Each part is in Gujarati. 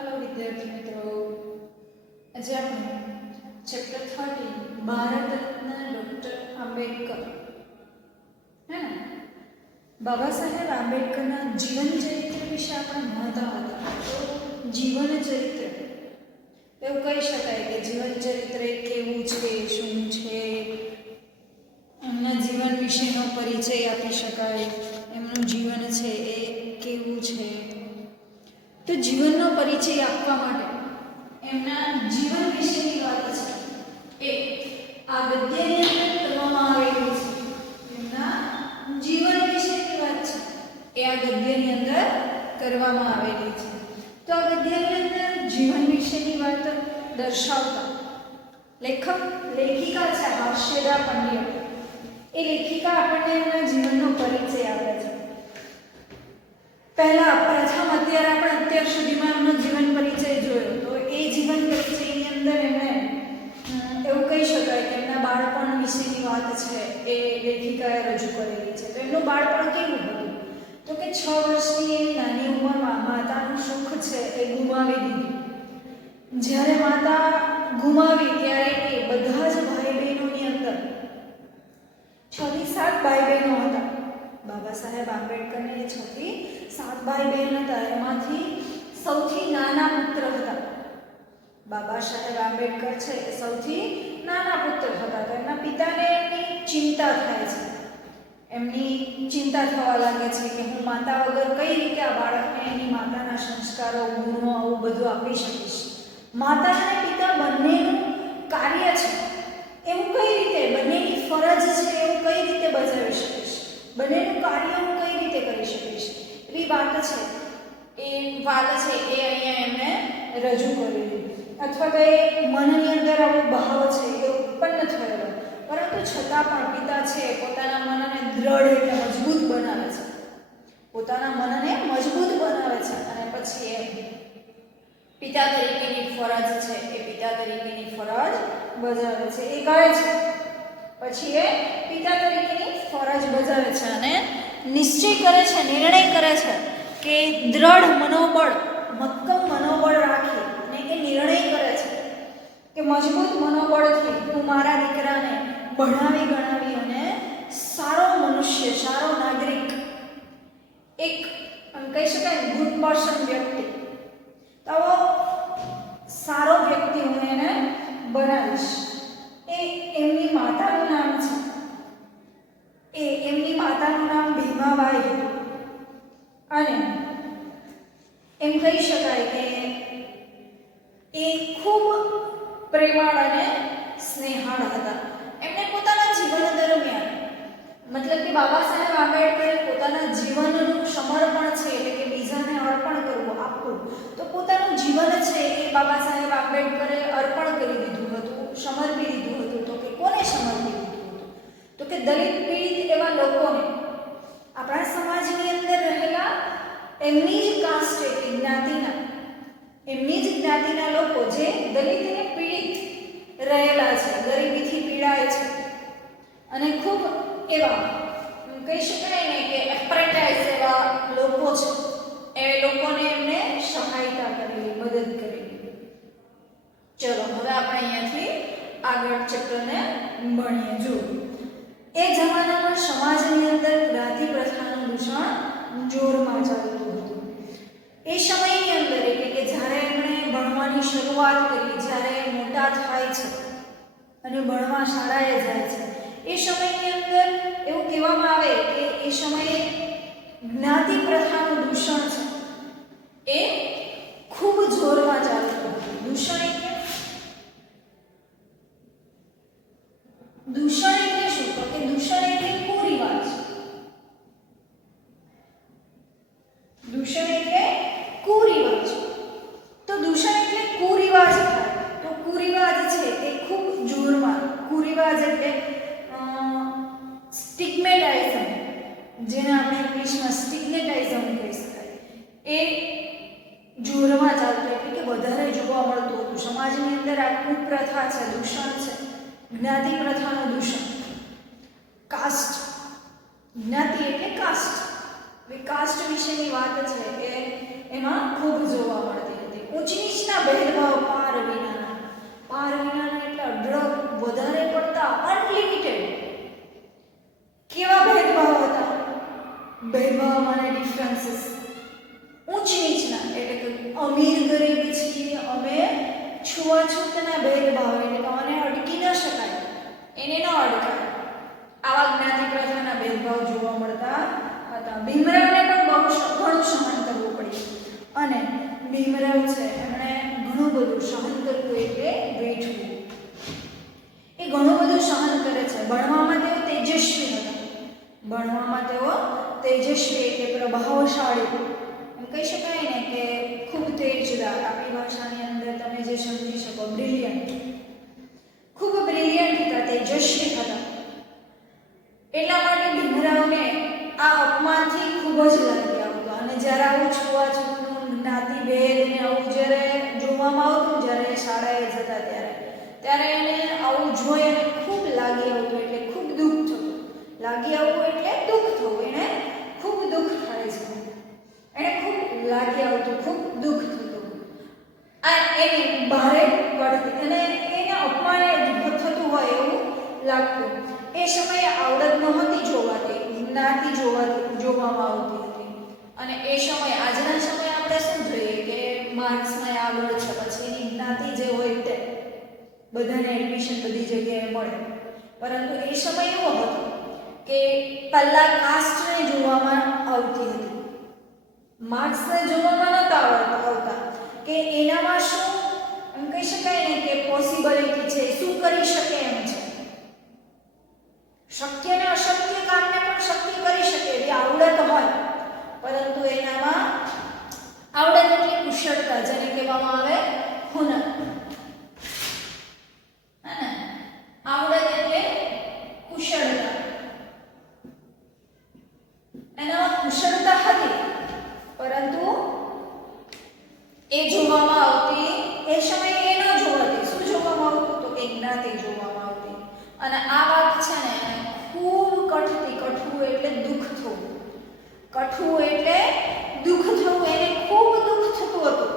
हेलो विद्यार्थी मित्रों, आज આપણે ચેપ્ટર 30 ભારત રત્ન ડોક્ટર આંબેડકર હે ને બાબા સાહેબ આંબેડકરના જીવન ચરિત્ર વિશે આપણે ભણતા હતા. તો જીવન ચરિત્ર એવું કહી શકાય કે જીવન ચરિત્ર કેવું છે, શું છે, એમના જીવન વિશેનો પરિચય આપી શકાય. એમનું જીવન છે એ કેવું છે, તો જીવનનો પરિચય આપવા માટે એમના જીવન વિશેની વાત છે એ આ ગદ્યની અંદર કરવામાં આવેલી છે. એમના જીવન વિશેની વાત છે એ આ ગદ્યની અંદર કરવામાં આવેલી છે. તો આ ગદ્યની અંદર જીવન વિશેની વાત દર્શાવતા લેખિકા છે હાસ્યદા પંડ્યા. એ લેખિકા આપણને એમના જીવનનો પરિચય આપે છે. પ્રથમ અત્યાર સુધીમાં એમનો જીવન પરિચય જોયો. તો એ જીવન પરિચયની અંદર એમણે એવું કહી શકાય કે એમના બાળપણ વિશેની વાત છે એ લેખિકાએ રજૂ કરેલી છે. તો એમનું બાળપણ કેવું હતું? તો કે 6 વર્ષની એવી નાની ઉંમરમાં માતાનું સુખ છે એ ગુમાવી દીધું. જ્યારે માતા ગુમાવી ત્યારે એ બધા જ ભાઈ બહેનોની અંદર 6 થી 7 ભાઈ બહેનો હતા. બાબા સાહેબ આંબેડકરને 6 થી 7 ભાઈ બહેન હતા. એમાંથી સૌથી નાના પુત્ર હતા. બાબા સાહેબ આંબેડકર છે એ સૌથી નાના પુત્ર હતા. તો એમના પિતાને એમની ચિંતા થાય છે. એમની ચિંતા થવા લાગે છે કે હું માતા વગર કઈ રીતે આ બાળકને એની માતાના સંસ્કારો, ગુણો આવું બધું આપી શકીશ. માતા અને પિતા બંનેનું કાર્ય છે એવું કઈ રીતે, બંનેની ફરજ છે એવું કઈ રીતે બજાવી શકીશ, બંનેનું કાર્ય હું કઈ રીતે કરી શકીશ, એવી વાત છે એ અહીંયા એમણે રજૂ કરેલી. અથવા તો એ મનની અંદર આવો ભાવ છે એ ઉત્પન્ન થયેલો. પરંતુ છતાં પણ પિતા છે પોતાના મનને દ્રઢ એટલે મજબૂત બનાવે છે. પોતાના મનને મજબૂત બનાવે છે અને પછી એ પિતા તરીકેની ફરજ છે એ પિતા તરીકેની ફરજ બજાવે છે. એ કહે છે પછી એ પિતા તરીકેની ફરજ બજાવે છે અને નિશ્ચય કરે છે, નિર્ણય કરે છે કે દ્રઢ મનોબળ, મક્કમ મનોબળ રાખી અને એ નિર્ણય કરે છે કે મજબૂત મનોબળથી હું મારા દીકરાને ભણાવી ગણાવી અને સારો મનુષ્ય, સારો નાગરિક, એક કહી શકાય ગુડ પર્સન વ્યક્તિ, તો સારો વ્યક્તિ હું એને બનાવીશ. એમની માતાનું નામ છે એમની માતાનું નામ ભીમાબાઈ હતું. અને એમ કહી શકાય કે એ ખૂબ પ્રેમાળ અને સ્નેહાળ હતા. એમને પોતાના જીવન દરમિયાન મતલબ કે બાબા સાહેબ આંબેડકરે પોતાના જીવનનું સમર્પણ છે એટલે કે બીજાને અર્પણ કરવું, આપવું. તો પોતાનું જીવન છે એ બાબા સાહેબ આંબેડકરે અર્પણ કરી દીધું હતું, સમર્પી દીધું હતું. તો કે કોને સમર્પી દીધું હતું? તો કે દલિત પીડિત એવા લોકોને, આપણા સમાજની અંદર રહેલા એમની જ કાસ્ટ એટલે જ્ઞાતિના, એમની જ જ્ઞાતિના લોકો જે દલિત અને પીડિત રહેલા છે, ગરીબીથી પીડાય છે અને ખૂબ એવા કહી શકાય ને કે એપ્રેન્ટાઇઝ એવા લોકો છે, એ લોકોને એમને સહાયતા કરેલી, મદદ કરેલી. ચલો હવે આપણે અહીંયાથી આગળ ચેપ્ટરને ભણીએ. જો એ જમાનામાં સમાજની અંદર જ્ઞાતિ પ્રથાનું દૂષણ જોરમાં ચાલતું હતું. એ સમયની અંદર એટલે કે જ્યારે એમણે ભણવાની શરૂઆત કરી, જ્યારે મોટા થાય છે અને ભણવા શાળાએ જાય છે, એ સમયની અંદર એવું કહેવામાં આવે કે એ સમયે જ્ઞાતિ પ્રથાનું દૂષણ છે એ ખૂબ જોરમાં ચાલતું હતું. દૂષણ એટલે શું? તો કે દૂષણ એટલે કુરિવાજ. દૂષણ એટલે કુરિવાજ. તો દૂષણ એટલે કુરિવાજ થાય. તો કુરિવાજ છે એ ખૂબ જોરમાં, કુરિવાજ એટલે સ્ટિગ્મેટાઇઝમ, જેને આપણે ઇંગ્લિશમાં સ્ટિગ્મેટાઇઝમ કહી શકાય, એ જોરમાં ચાલતું એટલે કે વધારે જોવા મળતું હતું. સમાજની અંદર આ કુપ્રથા છે, દૂષણ છે, જ્ઞાતિ પ્રથાનું દૂષણ. કાસ્ટ, જ્ઞાતિ એટલે કાસ્ટ, કાસ્ટ વિશેની વાત છે એ એમાં ખૂબ જોવા મળતી હતી. ઊંચી અમીર ગરીબ છીએ, અમે છૂઆછૂતના ભેદભાવ એટલે કે મને અડકી ન શકાય, એને ન અડકાય, આવા જ્ઞાતિ પ્રથાના ભેદભાવ જોવા મળતા હતા. ભીમરાવને પણ ઘણું સહન કરવું પડ્યું અને ભીમરાવ છે એમણે ઘણું બધું સહન કરવું એટલે વેઠવું. એ ઘણું બધું સહન કરે છે. ભણવામાં તેઓ તેજસ્વી હતા. ભણવામાં તેઓ તેજસ્વી એટલે પ્રભાવશાળી, એમ કહી શકાય ને કે ખૂબ તેજદાર. આપણી ભાષાની અંદર તમે જે સમજી શકો, બ્રિલિયન્ટ, ખૂબ બ્રિલિયન્ટ હતા, તેજસ્વી હતા. એટલા માટે ભીમરાવને આ અપમાનથી ખૂબ જ લાગી આવતું અને જ્યારે આવું છૂઆછૂતનું જ્ઞાતિભેદ ને આવું જ્યારે જોવામાં આવતું, જ્યારે શાળાએ જતા ત્યારે એને આવું જોઈ અને ખૂબ લાગી આવતું, એટલે ખૂબ દુઃખ થતું. લાગી આવવું એટલે દુઃખ થવું, એને ખૂબ દુઃખ થાય છે, એને ખૂબ લાગી આવતું, ખૂબ દુઃખ થતું. આ એને ભારે પડતી અને એને અપમાન થતું હોય એવું લાગતું. એ સમયે આવડત નહોતી જોવાતી, જ્ઞાતિ જોવામાં આવતી હતી. અને એ સમયે, આજના સમયે આપણે શું જોઈએ કે માર્ક્સમાં આગળ છે, પછી એની જ્ઞાતિ જે હોય તે બધાને એડમિશન બધી જગ્યાએ મળે. પરંતુ એ સમય એવો હતો કે પહેલા કાસ્ટને જોવામાં આવતી હતી, માર્ક્સને જોવામાં નહોતા આવતા કે એનામાં શું એમ કહી શકાય ને કે પોસિબિલિટી છે, શું કરી શકે એમ છે. શક્ય ને અશક્ય કામને પણ શક્ય કરી શકે એવી આવડત હોય, પરંતુ એનામાં આવડત એટલે કુશળતા, જેને કહેવામાં આવે હુનર. આવડત એટલે કુશળતા. એનામાં કુશળતા હતી, પરંતુ એ જોવામાં આવતી, એ સમયે એ ન જોવાતી. શું જોવામાં આવતું? તો કે જ્ઞાતિ જોવામાં આવતી. અને આ વાત છે ને ખૂબ કઠતી. કઠવું એટલે દુઃખ થવું, કઠવું એટલે દુઃખ થવું. એને ખૂબ દુઃખ થતું હતું,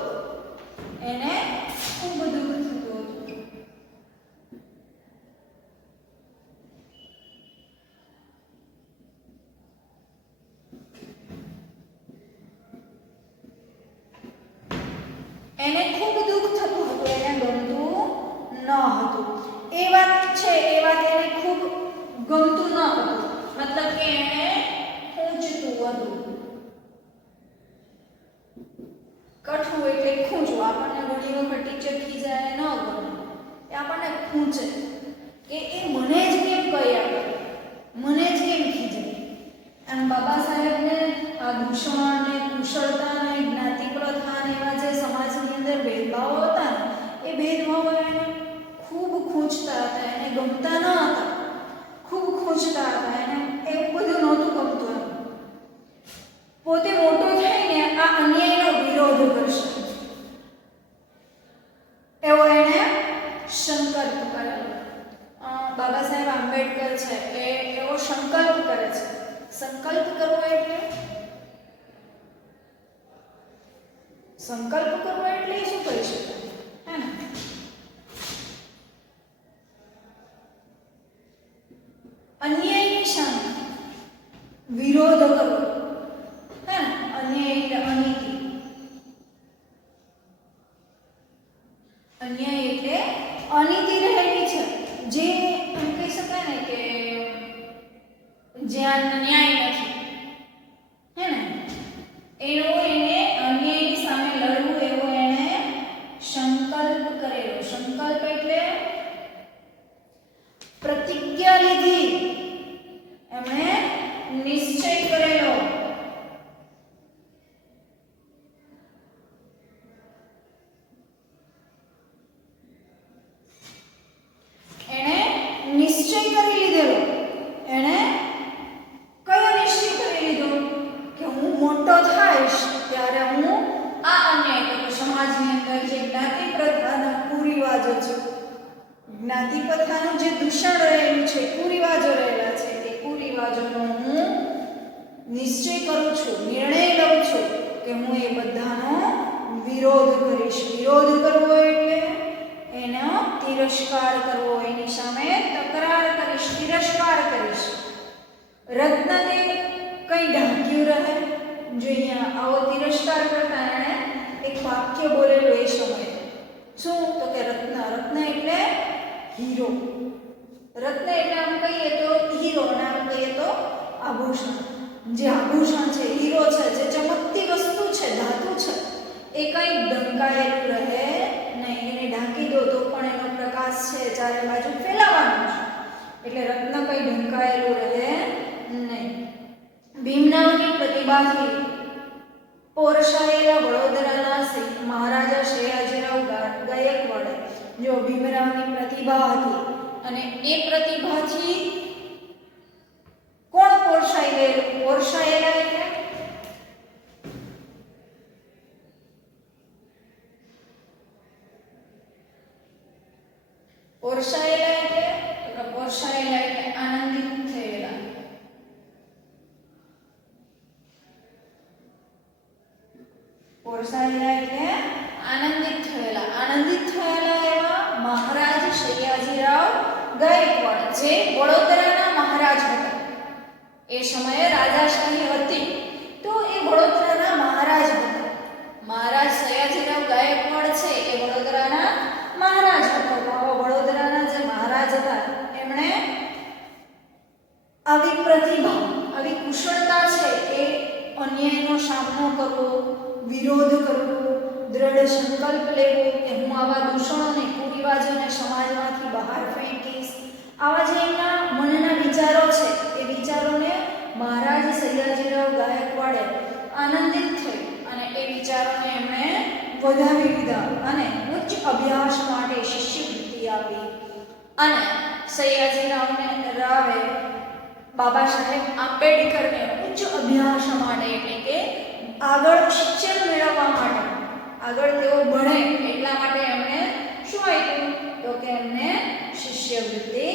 એને ખૂબ દુઃખ થતું હતું. એને ખૂબ દુઃખ થતું હતું, એને ગમતું ન હતું. એ વાત છે, એ વાત એને ખૂબ ગમતું ન હતું, મતલબ કે એને ખૂંચતું હતું. કઠવું એટલે ખૂંચવું. આપણને ઘણી વખત ટીચર ખીજાય ન ગમે, એ આપણને ખૂંચે કે એ મને જ કેમ કહ્યા કરે, મને જ કેમ ખીજાય. એમ બાબા સાહેબને આ દૂષણ અને કુશળતા અને જ્ઞાતિ પ્રથા અને એવા જે સમાજની અંદર ભેદભાવો હતા ને, એ ભેદભાવો એને ખૂબ ખૂંચતા હતા, એને ગમતા ન હતા, ખૂબ ખૂંચતા હતા. એને એવું બધું નહોતું ગમતું. એમ પોતે મોટો થઈને આ અન્યાયનો વિરોધ કરશે એવો એને સંકલ્પ કરેલો. બાબા સાહેબ આંબેડકર છે એ એવો સંકલ્પ કરે છે. સંકલ્પ કરવો એટલે શું કરી શકાય, હે ને? અન્યાયની સામે વિરોધ કરવો, હે ને? અન્યાય એટલે અનીતિ. અન્યાય એટલે અનીતિ રહેલી છે, જે એમ કહી શકાય ને કે જ્યાં ન્યાય નથી, હે ને? એનો એને અન્યાયની સામે લડવું એવો એને સંકલ્પ કરેલો. સંકલ્પ એટલે પ્રતિજ્ઞા લીધી, એમણે નિશ્ચય કરેલો. એણે નિશ્ચય કરી લીધેલો. એણે કયો નિશ્ચય કરી લીધો? કે હું મોટો થઈશ ત્યારે હું આ અન્યાય, તો સમાજની અંદર જે જ્ઞાતિ પ્રથાના કુરિવાજો છે, જ્ઞાતિ પ્રથાનું જે દૂષણ રહેલું છે, કુરિવાજો રહેલા છે, એ કુરિવાજોનો હું નિશ્ચય કરું છું, નિર્ણય લઉં છું કે હું એ બધાનો વિરોધ કરીશ. વિરોધ કરવો એટલે એનો તિરસ્કાર કરવો, એની સામે તકરાર કરીશ, તિરસ્કાર કરીશ. રત્નને કઈ ઢાંક્યું રહે, જો અહીંયા આવો તિરસ્કાર કરતા એણે એક વાક્ય બોલેલું એ સમયે. શું? તો કે રત્ન. રત્ન એટલે હીરો. રત્ન એટલે આમ કહીએ તો હીરો, અને આમ કહીએ તો આભૂષણ. જે આભૂષણ છે, હીરો છે, જે ચમકતી વસ્તુ છે, ધાતુ છે, એ કંઈ ઢંકાયેલું રહે નહીં. એને ઢાંકી દો તો પણ એનો પ્રકાશ છે ચારે બાજુ ફેલાવાનો છે. એટલે રત્ન કંઈ ઢંકાયેલું રહે નહીં. ભીમરાવની પ્રતિભાથી પોરસાયેલા વડોદરાના મહારાજા સયાજીરાવ ગાયકવાડે, જો ભીમરાવની પ્રતિભા હતી અને એ પ્રતિભાથી કોણ પોરસાયેલા એટલે પોરસાયેલા એટલે આનંદિત થયેલા. પોરસાયેલા એટલે આનંદિત થયેલા એવા મહારાજ સયાજીરાવ ગાયકવાડ, જે વડોદરાના મહારાજ હતા. એ સમયે રાજાશાહી હતી તો એ વડોદરાના મહારાજ હતા. મહારાજ સયાજીરાવ ગાયકવાડ છે એ વડોદરાના મહારાજ હતા. તો વડોદરાના જે મહારાજ હતા એમણે આવી પ્રતિભા, આવી કુશળતા છે એ અન્યાયનો સામનો કરવો, વિરોધ કરવો, દ્રઢ સંકલ્પ લેવો કે હું આવા દૂષણોને, કુરિવાજોને સમાજમાંથી બહાર ફેંકીશ. આવા જે એમના મનના વિચારો છે એ વિચારોને મહારાજ સયાજીરાવ ગાયકવાડે આનંદિત થઈ અને એ વિચારોને એમણે વધાવી દીધા અને ઉચ્ચ અભ્યાસ માટે શિષ્યવૃત્તિ આપી. અને સયાજીરાવને રાવે બાબા સાહેબ આંબેડકરને ઉચ્ચ અભ્યાસ માટે, એટલે કે આગળ શિક્ષણ મેળવવા માટે, આગળ તેઓ ભણે એટલા માટે એમણે શું આપ્યું? તો કે એમને શિષ્યવૃત્તિ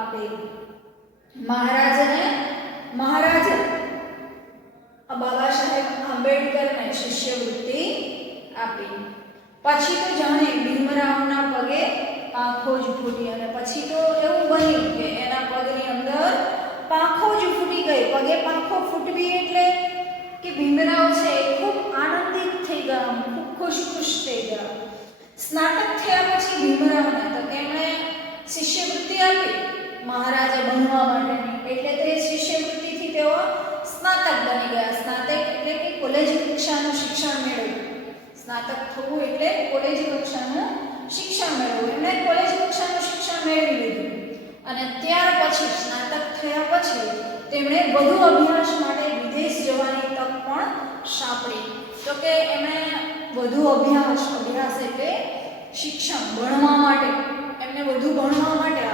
આપી. મહારાજે બાબા સાહેબ આંબેડકરને શિષ્યવૃત્તિ આપી. પછી તો જાણે ભીમરાવના પગે પાંખો જ ફૂટી. અને પછી તો એવું બન્યું કે એના પગની અંદર પાંખો જ ફૂટી ગઈ. પગે પાંખો ફૂટવી એટલે કે ભીમરાવ છે એ ખૂબ આનંદિત થઈ ગયા, ખૂબ ખુશ થઈ ગયા. સ્નાતક થયા પછી ભીમરાવને તો તેમણે શિષ્યવૃત્તિ આપી મહારાજે ભણવા માટેની. એટલે તે શિષ્યવૃત્તિથી તેઓ સ્નાતક બની ગયા. સ્નાતક એટલે કે કોલેજ કક્ષાનું શિક્ષણ મેળવ્યું. સ્નાતક થવું એટલે કોલેજ કક્ષાનું શિક્ષણ મેળવવું. એમણે કોલેજ કક્ષાનું શિક્ષણ મેળવી લીધું અને ત્યાર પછી સ્નાતક થયા પછી તેમણે વધુ અભ્યાસ માટે વિદેશ જવાની તક પણ સાંપડી. તો કે એમણે વધુ અભ્યાસ એટલે શિક્ષણ, ભણવા માટે, એમને વધુ ભણવા માટે,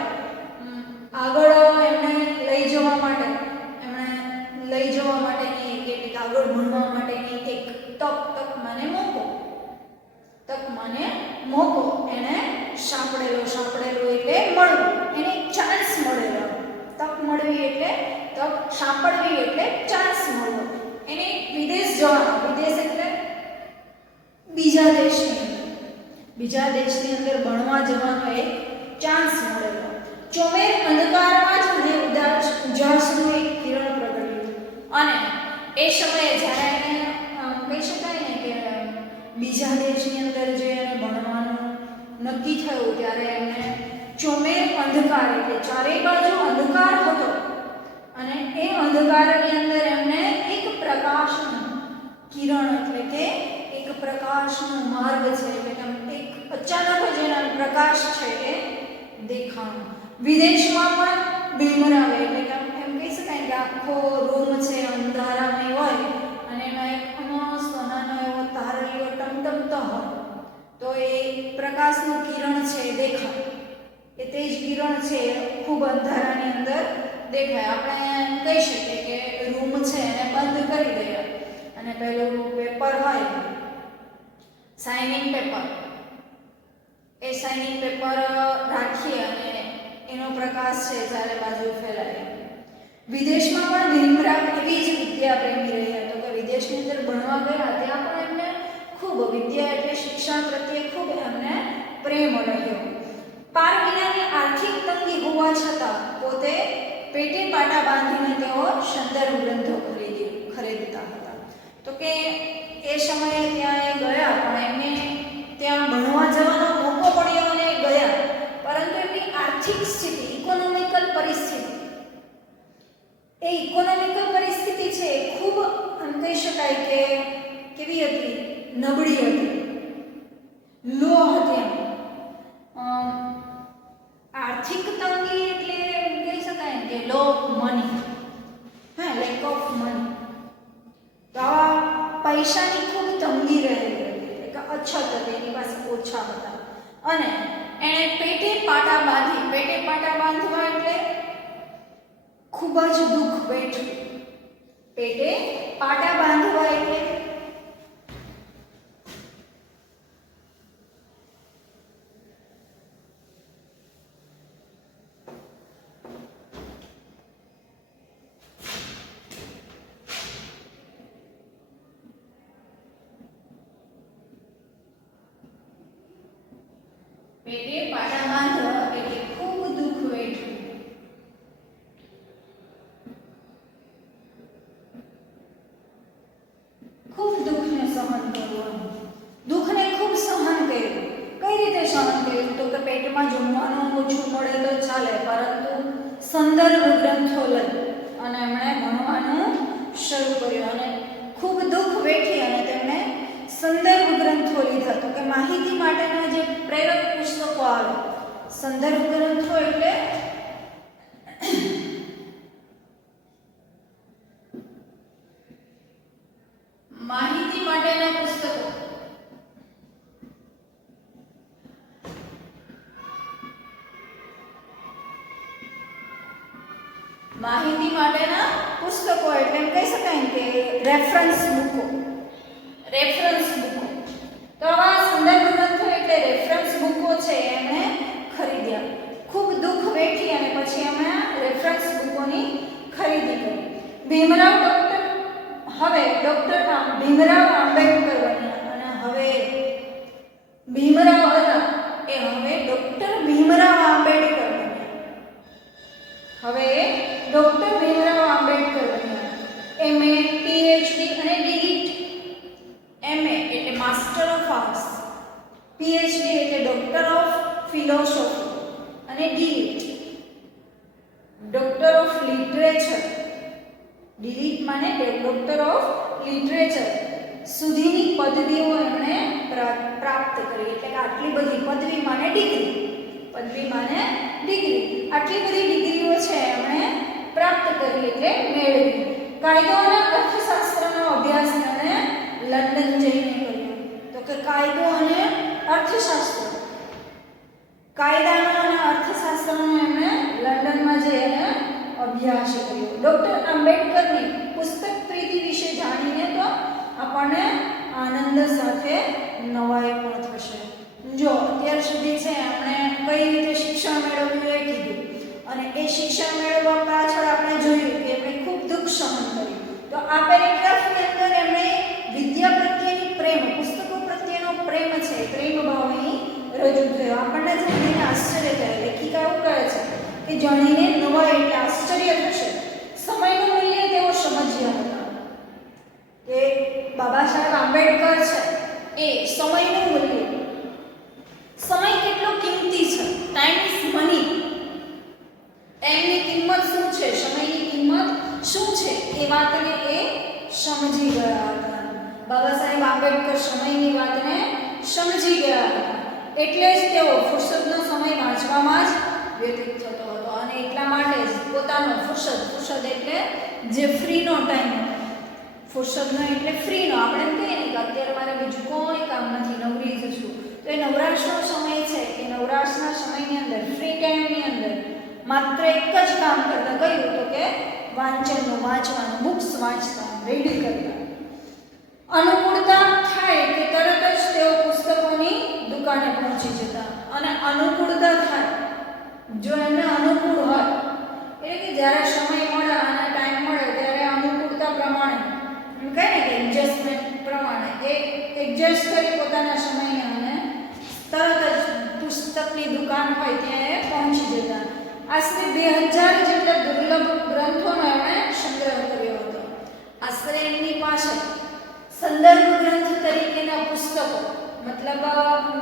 આગળ એમને લઈ જવા માટેની કેટલીક આગળ ભણવા માટેની એક તક મને મોકો એને સાંપડેલો એટલે મળવું, એને ચાન્સ મળેલો. તક મળવી એટલે તક, સાંપડવી એટલે ચાન્સ મળવો. એને વિદેશ જવાનો, વિદેશ એટલે બીજા દેશની અંદર ભણવા જવાનો એક ચાન્સ મળેલો. ચોમેર અંધકારમાં જ મને ઉજાસનું એક કિરણ પ્રગટ્યું. અને એ સમયે જ્યારે એને કહી શકાય ને કે બીજા દેશની અંદર જે એને ભણવાનું નક્કી થયું ત્યારે એમને ચોમેર અંધકાર એટલે ચારે બાજુ અંધકાર હતો અને એ અંધકારની અંદર એમને એક પ્રકાશનું કિરણ એટલે કે એક પ્રકાશનો માર્ગ છે, એટલે કે એક અચાનક જ એનો પ્રકાશ છે એ દેખાણો. વિદેશમાં પણ ભીમરાવે એટલે કે એમ કહી શકાય કે આખો રૂમ છે અંધારામય હોય અને એમાં એક મસ્ત નાનો એવો તારલીઓ ટમટમતો હોય તો એ પ્રકાશનું કિરણ છે દેખાય. એ તે જ કિરણ છે ખૂબ અંધારાની અંદર દેખાય. આપણે એમ કહી શકીએ કે રૂમ છે એને બંધ કરી દઈએ અને પેલું પેપર હોય શાઇનિંગ પેપર, એ શાઇનિંગ પેપર રાખીએ અને એનો પ્રકાશ છે ચારે બાજુ ફેલાય. વિદેશમાં પણ ભીમરાવ એવી જ વિદ્યા પ્રેમી રહ્યા. તો કે વિદેશની અંદર ભણવા ગયા ત્યાં પણ એમને ખૂબ વિદ્યા એટલે શિક્ષણ પ્રત્યે ખૂબ એમને પ્રેમ રહ્યો. પાર વિનાની આર્થિક તંગી હોવા છતાં પોતે પેટે પાટા બાંધીને તેઓ સંદર્ભ ગ્રંથો ખરીદતા હતા. તો કે એ સમયે ત્યાં એ ગયા નબળી હતી, લો હતી. આર્થિક તંગી એટલે કહી શકાય કે લો ઓફ મની, હા, લેક ઓફ મની. તો આ પૈસાની ખૂબ તંગી રહેલી હતી, એક અછત હતી, એની પાસે ઓછા હતા. અને એણે પેટે પાટા બાંધી, પેટે પાટા બાંધવા એટલે ખૂબ જ દુઃખ વેઠવું. પેટે પાટા બાંધવા એટલે પેટે પાટા બાંધવા એટલે ખૂબ દુઃખ વેઠવું. ખૂબ દુઃખને સહન કરવું. દુઃખને ખૂબ સહન કર્યું. કઈ રીતે સહન કર્યું? તો કે પેટમાં જમવાનું ઓછું મળે તો ચાલે, પરંતુ સંદર્ભ ગ્રંથો લઈ અને એમણે ભણવાનું શરૂ કર્યું. અને ખૂબ દુઃખ વેઠી અને તેમણે સંદર્ભ ગ્રંથો લીધા. તો કે માહિતી માટેના જે પ્રેરક પુસ્તકો આવે, સંદર્ભ ગ્રંથો એટલે માહિતી માટેના પુસ્તકો. માહિતી માટેના પુસ્તકો એટલે એમ કહી શકાય કે રેફરન્સ બુકો. રેફરન્સ બુકો. તો આવા સંદર્ભ ગ્રંથો એટલે રેફરન્સ બુકો છે એમણે ખરીદ્યા. ખૂબ દુઃખ વેઠી અને પછી એમણે રેફરન્સ બુકોની ખરીદી કરી. ભીમરાવ ભીમરાવ આંબેડકર બન્યા. અને હવે ભીમરાવ હતા એ હવે ડોક્ટર ભીમરાવ આંબેડકર બન્યા. હવે ડોક્ટર ભીમરાવ આંબેડકર બન્યા. એમએ, પીએચડી અને ડીલીટ. એમએ એટલે માસ્ટર ઓફ આર્ટ્સ, પીએચડી એટલે ડોક્ટર ઓફ ફિલોસોફી અને delete doctor of literature. Delete માને ડોક્ટર ઓફ લિટરેચર સુધીની પદવીઓ એમણે પ્રાપ્ત કરી. એટલે કે આટલી બધી પદવી માને ડિગ્રી, પદવી માને ડિગ્રી, આટલી બધી ડિગ્રીઓ છે એમણે પ્રાપ્ત કરી એટલે મેળવી. કાયદો અને અર્થશાસ્ત્રનો અભ્યાસ એમણે લંડન જઈને કર્યો. તો કે કાયદો અને અર્થશાસ્ત્ર, કાયદાનો અને અર્થશાસ્ત્રનો એમણે લંડનમાં જઈને અભ્યાસ કર્યો. ડોક્ટર આંબેડકરની પુસ્તક પ્રીતિ વિશે જાણીને તો આપણને આનંદ સાથે નવાઈ પણ થશે. જો અત્યાર સુધી છે આપણે કઈ રીતે શિક્ષણ મેળવ્યું એ કીધું, અને એ શિક્ષણ મેળવવા પાછળ આપણે જોયું કે એમણે ખૂબ દુઃખ સહન કર્યું. તો આ પેરેગ્રાફની અંદર એમણે વિદ્યા પ્રત્યેની પ્રેમ, પુસ્તકો પ્રત્યેનો પ્રેમ છે, પ્રેમ ભાવ અહીં રજૂ થયો. આપણને જાણીને આશ્ચર્ય થાય. લેખિકા એવું કહે છે કે જાણીને નવાઈ એટલે આશ્ચર્ય થશે. સમયનું મૂલ્ય તેઓ સમજ્યા હતા કે બાબા સાહેબ આંબેડકર છે એ સમયનું મૂલ્ય, સમય કેટલો કિંમતી છે, ટાઈમ ઇઝ મની, ટાઈમની કિંમત શું છે, સમયની કિંમત શું છે એ વાતને એ સમજી ગયા હતા. બાબા સાહેબ આંબેડકર સમયની વાતને સમજી ગયા હતા. એટલે જ તેઓ ફુરસદનો સમય વાંચવામાં જ વ્યતીત થતો હતો. અને એટલા માટે જ પોતાનો ફુરસદ એટલે જે ફ્રીનો ટાઈમ, ફુરસદનો એટલે ફ્રીનો. આપણે એમ કહીએ ને કે અત્યારે મારે બીજું કોઈ કામ નથી, નવરી જ છું, તો એ નવરાશનો સમય છે. એ નવરાશના સમયની અંદર, ફ્રી ટાઈમની અંદર માત્ર એક જ કામ કરતા. કયું? તો કે વાંચવાનું, બુક્સ વાંચતા, રીડિંગ કરતા. અનુકૂળતા થાય કે તરત જ તેઓ પુસ્તકોની દુકાને પહોંચી જતા. અને અનુકૂળતા થાય, જો એને અનુકૂળ હોય એટલે કે જ્યારે સમય મળે અને ટાઈમ મળે ત્યારે અનુકૂળતા પ્રમાણે એમ કહે ને કે એડજસ્ટમેન્ટ પ્રમાણે એ એડજસ્ટ કરી પોતાના સમયને અને તરત જ પુસ્તકની દુકાન હોય ત્યાં એ પહોંચી જતા. આશરે 2000 જેટલા દુર્લભ ગ્રંથોનો એમણે સંગ્રહ કર્યો હતો. આશરે એમની પાસે સંદર્ભ ગ્રંથ તરીકેના પુસ્તકો, મતલબ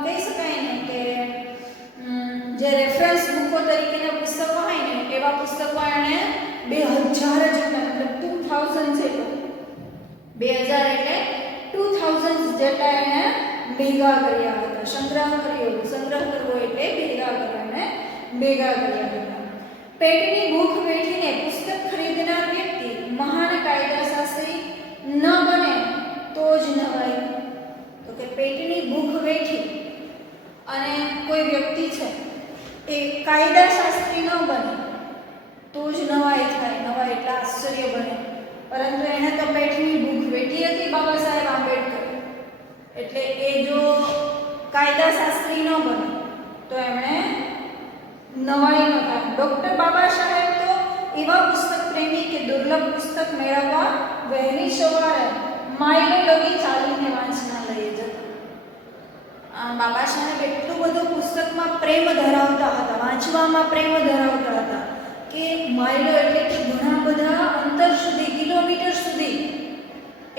કહી શકાય ને કે જે રેફરન્સ બુકો તરીકેના પુસ્તકો હોય ને એવા પુસ્તકો એણે 2000 જેટલા, મતલબ 2000 જેટલા, 2000 એટલે 2000 જેટલા એણે ભેગા કર્યા હતા. સંગ્રહ કર્યો, સંગ્રહ કરવો એટલે ભેગા કરવાને ભેગા કર્યા હતા. પેટની ભૂખ વેઠીને પુસ્તક ખરીદનાર વ્યક્તિ મહાન કાયદાશાસ્ત્રી ન બને તો જ નવાય. તો કે પેટની ભૂખ વેઠી અને કોઈ વ્યક્તિ છે એ કાયદાશાસ્ત્રી ન બને તો જ નવાઈ થાય. નવાઈ એટલે આશ્ચર્ય બને. પરંતુ એને તો પેટની ભૂખ વેઠી હતી બાબા સાહેબ આંબેડકર, એટલે એ જો કાયદાશાસ્ત્રી ન બને તો એમણે નવાઈ ન થાય. ડૉક્ટર બાબા સાહેબ તો એવા પુસ્તક પ્રેમી કે દુર્લભ પુસ્તક મેળવવા વહેલી સવારે માઇલો લગી ચાલીને વાંચનાલયે જતા. બાબા સાહેબ એટલું બધું પુસ્તકમાં પ્રેમ ધરાવતા હતા, વાંચવામાં પ્રેમ ધરાવતા હતા કે માઇલો એટલે કે ઘણા બધા અંતર સુધી, કિલોમીટર સુધી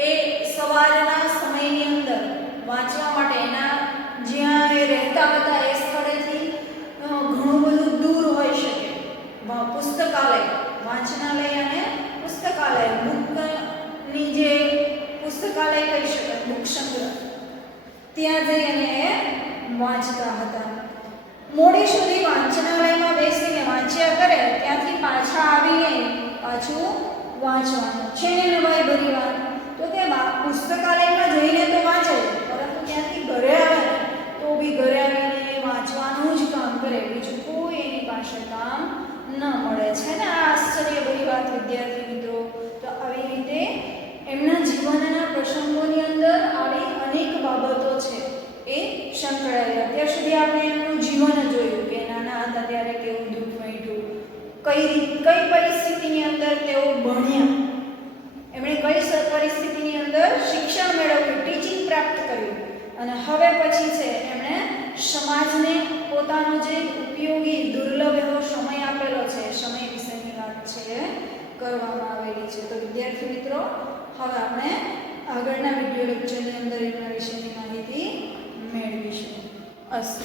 એ સવારના સમયની અંદર વાંચવા માટે એના જ્યાં એ રહેતા હતા એ સ્થળેથી ઘણું બધું દૂર હોઈ શકે. પુસ્તકાલય, વાંચનાલય અને પુસ્તકાલય, બુકની જે પુસ્તકાલય કહી શકાય, બુક સંગ્રહ, ત્યાં જઈ અને એ વાંચતા હતા. મોડી સુધી વાંચનાલયમાં બેસીને વાંચ્યા કરે, ત્યાંથી પાછા આવીને પાછું વાંચવાનું. છે ને નવાઈ ભરી વાત. તો કે પુસ્તકાલયમાં જઈને તો વાંચે, પરંતુ ત્યાંથી ઘરે આવે તો બી ઘરે આવીને વાંચવાનું જ કામ કરે, બીજું કોઈ એની પાસે કામ ન મળે. છે ને આ આશ્ચર્યભરી વાત વિદ્યાર્થી મિત્રો. તો આવી રીતે એમના જીવનના પ્રસંગોની અંદર આવી અનેક બાબતો છે એ સંકળાયેલા. અત્યાર સુધી આપણે એમનું જીવન જોયું કે નાના હતા ત્યારે કેવું દુઃખ વેઠ્યું, કઈ પરિસ્થિતિની અંદર તેઓ ભણ્યા, એમણે કઈ પરિસ્થિતિની અંદર શિક્ષણ મેળવ્યું, ટીચિંગ પ્રાપ્ત કર્યું, અને હવે પછી છે એમણે સમાજને પોતાનો જે ઉપયોગી દુર્લભ એવો સમય આપેલો છે, સમય વિશેની વાત છે કરવામાં આવેલી છે. તો વિદ્યાર્થી મિત્રો, હવે આપણે આગળના વિડીયો લેક્ચરની અંદર એમના વિશેની માહિતી મેળવીશું. અસ્તુ.